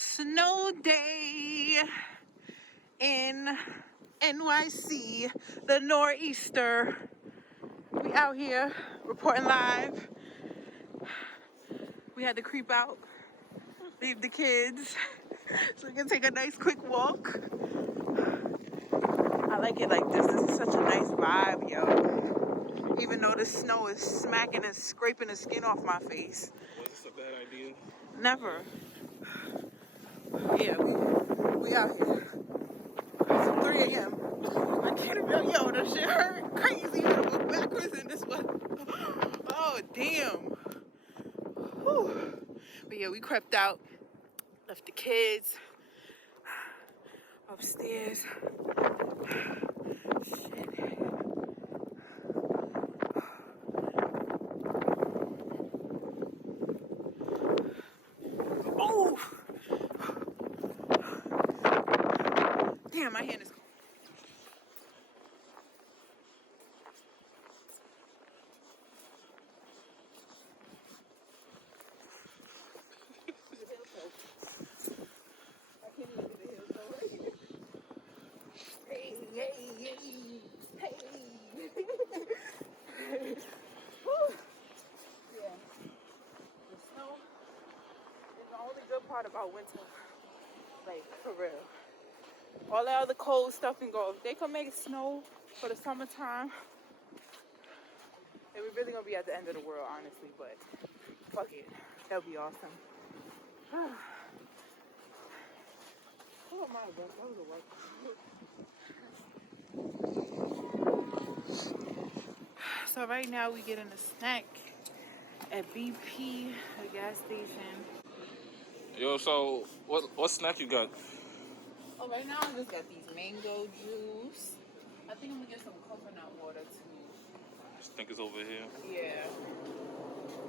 Snow day in NYC, the nor'easter. We out here reporting live. We had to creep out, leave the kids, so we can take a nice quick walk. I like it like this. This is such a nice vibe, yo. Even though the snow is smacking and scraping the skin off my face. Was this a bad idea? Never. Yeah, we out here. It's 3 a.m. I can't even, yo, that shit hurt crazy. I went backwards in this one. Oh, damn. Whew. But yeah, we crept out, left the kids upstairs. Shit. Oh! Damn, my hand is cold. I can't even get the hills though. Hey, hey, hey, hey. Whew. Yeah. The snow is the only good part about winter. Like, for real. All that other cold stuff can go. If they could make snow for the summertime, it would really gonna be at the end of the world, honestly, but fuck it. That would be awesome. Oh my God, that was a work. So right now we getting a snack at BP, the gas station. Yo, so what snack you got? Oh, right now I just got these mango juice. I think I'm gonna get some coconut water too. I just think it's over here. Yeah.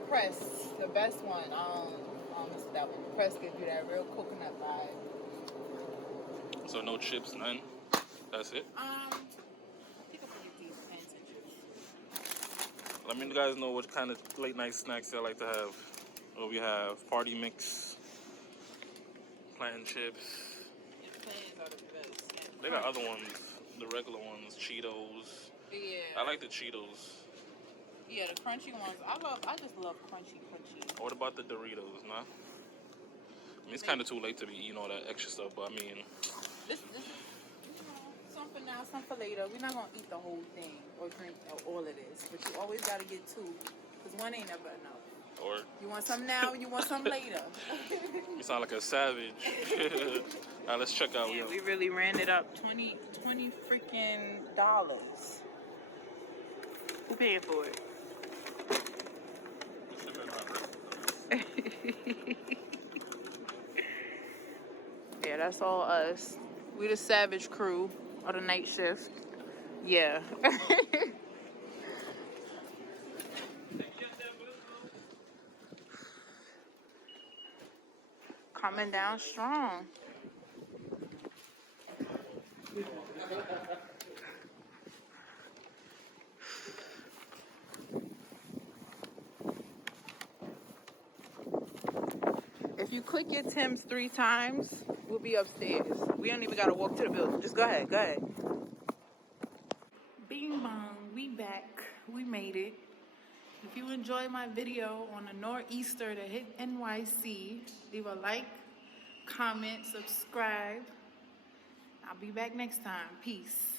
Press, the best one. I don't miss that one. Press gives you that real coconut vibe. So no chips, none. That's it. I think I'm gonna get these pants and chips. Let me guys know what kind of late night snacks y'all like to have. Well, we have party mix, plantain chips. The plans are the best. Yeah, They got other ones, the regular ones, Cheetos. Yeah. I like the Cheetos. Yeah, the crunchy ones. I just love crunchy. What about the Doritos, nah? I mean, it's kind of too late to be eating all that extra stuff, but I mean... This is, some for now, some for later. We're not going to eat the whole thing or drink all of this. But you always got to get two, because one ain't never enough. Or... You want some now, you want some later. You sound like a savage. All right, let's check out. Yeah, we really ran it up. 20 freaking dollars. Who paying for it? Yeah, that's all us. We the savage crew of the night shift. Yeah. Coming down strong. If you click your Tim's 3 times, we'll be upstairs. We don't even gotta walk to the building. Just go ahead, Bing bong, we back. We made it. If you enjoyed my video on the nor'easter that hit NYC, leave a like, comment, subscribe. I'll be back next time. Peace.